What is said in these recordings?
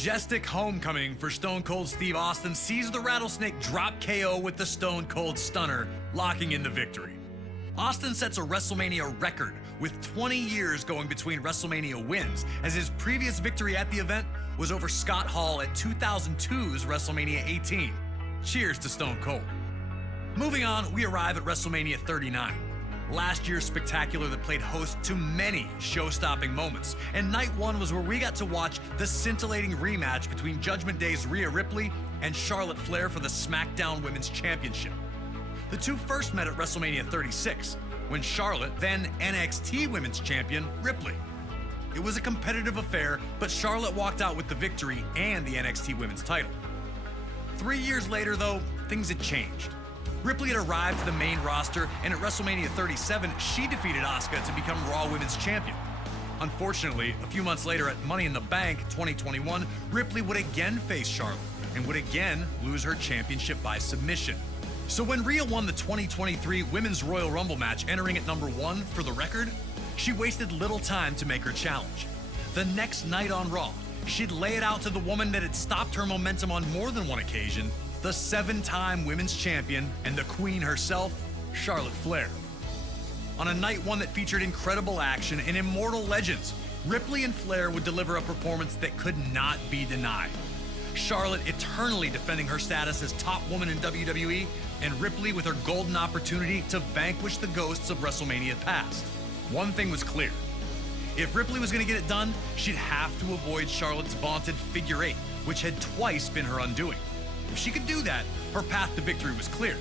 majestic homecoming for Stone Cold Steve Austin sees the Rattlesnake drop KO with the Stone Cold Stunner, locking in the victory. Austin sets a WrestleMania record with 20 years going between WrestleMania wins, as his previous victory at the event was over Scott Hall at 2002's WrestleMania 18. Cheers to Stone Cold. Moving on, we arrive at WrestleMania 39. Last year's spectacular that played host to many show-stopping moments, and night one was where we got to watch the scintillating rematch between Judgment Day's Rhea Ripley and Charlotte Flair for the SmackDown Women's Championship. The two first met at WrestleMania 36, when Charlotte, then NXT Women's Champion, Ripley. It was a competitive affair, but Charlotte walked out with the victory and the NXT Women's title. 3 years later, though, things had changed. Ripley had arrived to the main roster, and at WrestleMania 37, she defeated Asuka to become Raw Women's Champion. Unfortunately, a few months later at Money in the Bank 2021, Ripley would again face Charlotte, and would again lose her championship by submission. So when Rhea won the 2023 Women's Royal Rumble match, entering at number 1 for the record, she wasted little time to make her challenge. The next night on Raw, she'd lay it out to the woman that had stopped her momentum on more than one occasion, the 7-time women's champion and the queen herself, Charlotte Flair. On a night one that featured incredible action and immortal legends, Ripley and Flair would deliver a performance that could not be denied. Charlotte eternally defending her status as top woman in WWE, and Ripley with her golden opportunity to vanquish the ghosts of WrestleMania past. One thing was clear. If Ripley was going to get it done, she'd have to avoid Charlotte's vaunted figure 8, which had twice been her undoing. If she could do that, her path to victory was clear.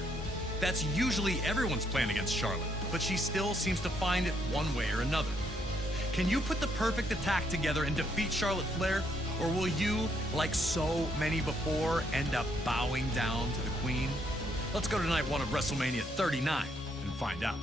That's usually everyone's plan against Charlotte, but she still seems to find it one way or another. Can you put the perfect attack together and defeat Charlotte Flair? Or will you, like so many before, end up bowing down to the queen? Let's go to night one of WrestleMania 39 and find out.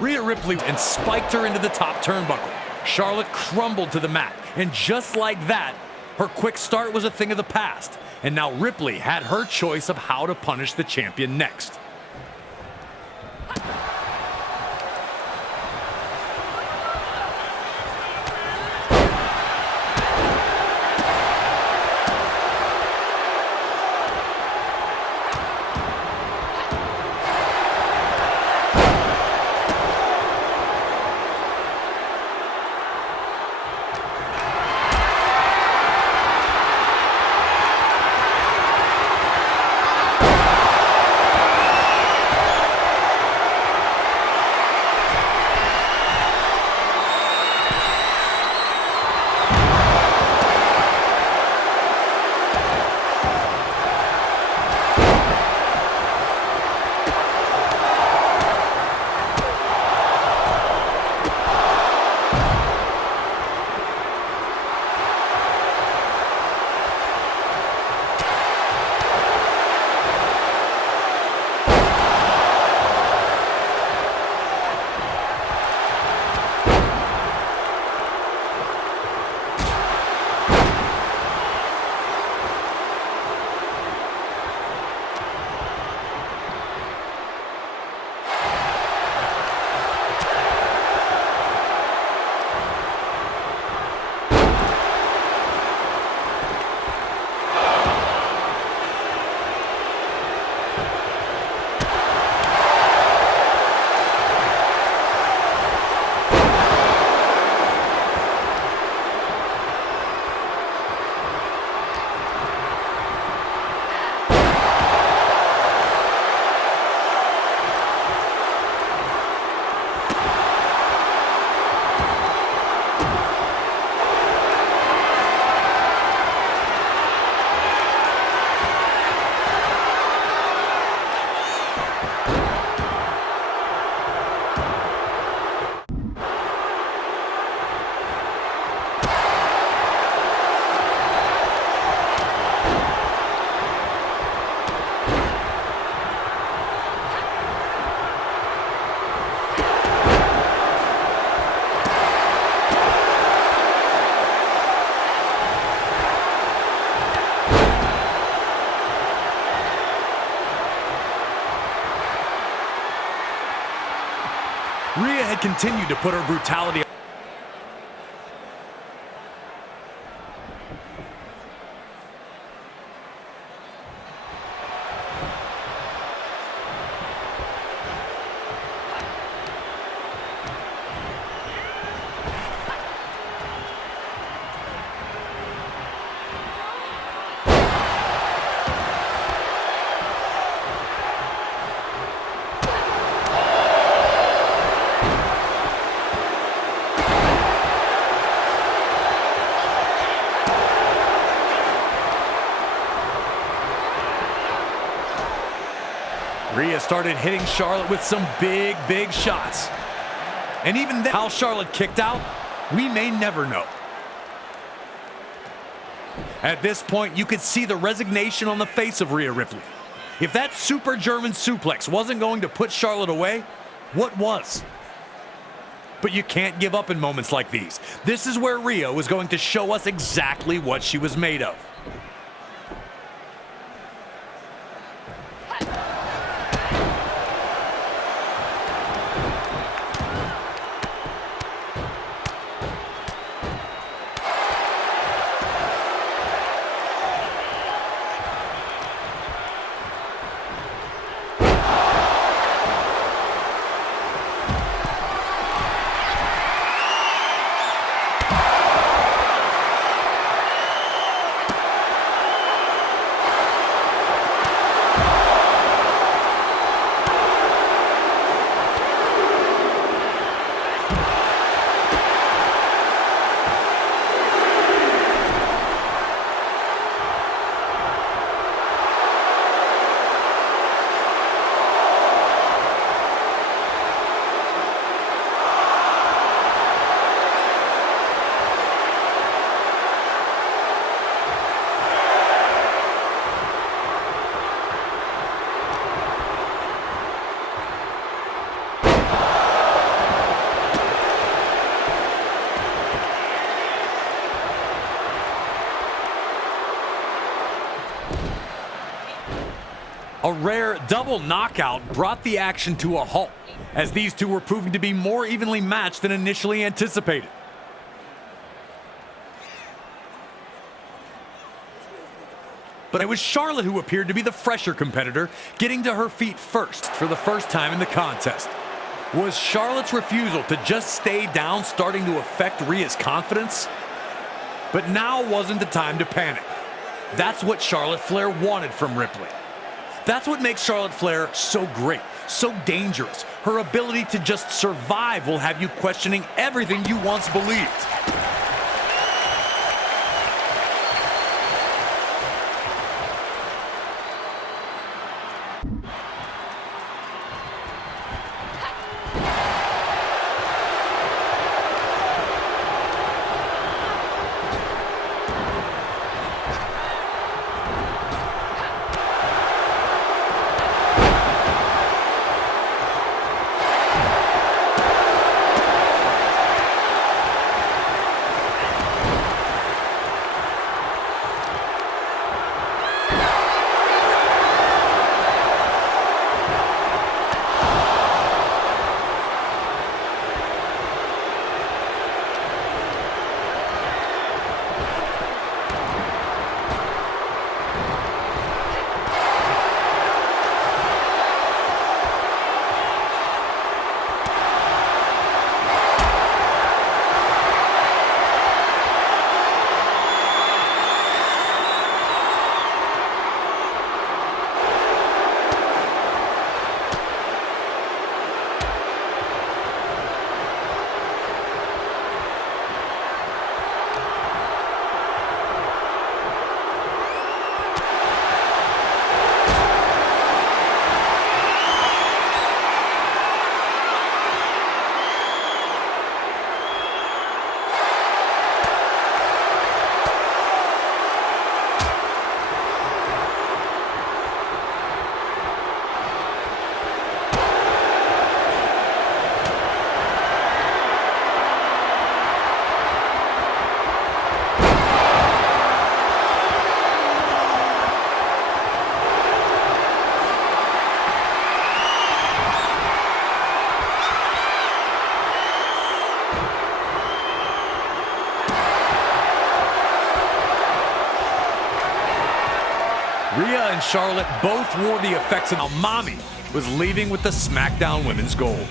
Rhea Ripley and spiked her into the top turnbuckle. Charlotte crumbled to the mat, and just like that, her quick start was a thing of the past, and now Ripley had her choice of how to punish the champion next. RHEA had continued to put her brutality. RHEA started hitting Charlotte with some big shots. And even then, how Charlotte kicked out, we may never know. At this point, you could see the resignation on the face of Rhea Ripley. If that super German suplex wasn't going to put Charlotte away, what was? But you can't give up in moments like these. This is where Rhea was going to show us exactly what she was made of. A rare double knockout brought the action to a halt, as these two were proving to be more evenly matched than initially anticipated. But it was Charlotte who appeared to be the fresher competitor, getting to her feet first for the first time in the contest. Was Charlotte's refusal to just stay down starting to affect Rhea's confidence? But now wasn't the time to panic. That's what Charlotte Flair wanted from Ripley. That's what makes Charlotte Flair so great, so dangerous. Her ability to just survive will have you questioning everything you once believed. Rhea and Charlotte both wore the effects of how Mommy was leaving with the SmackDown Women's Gold.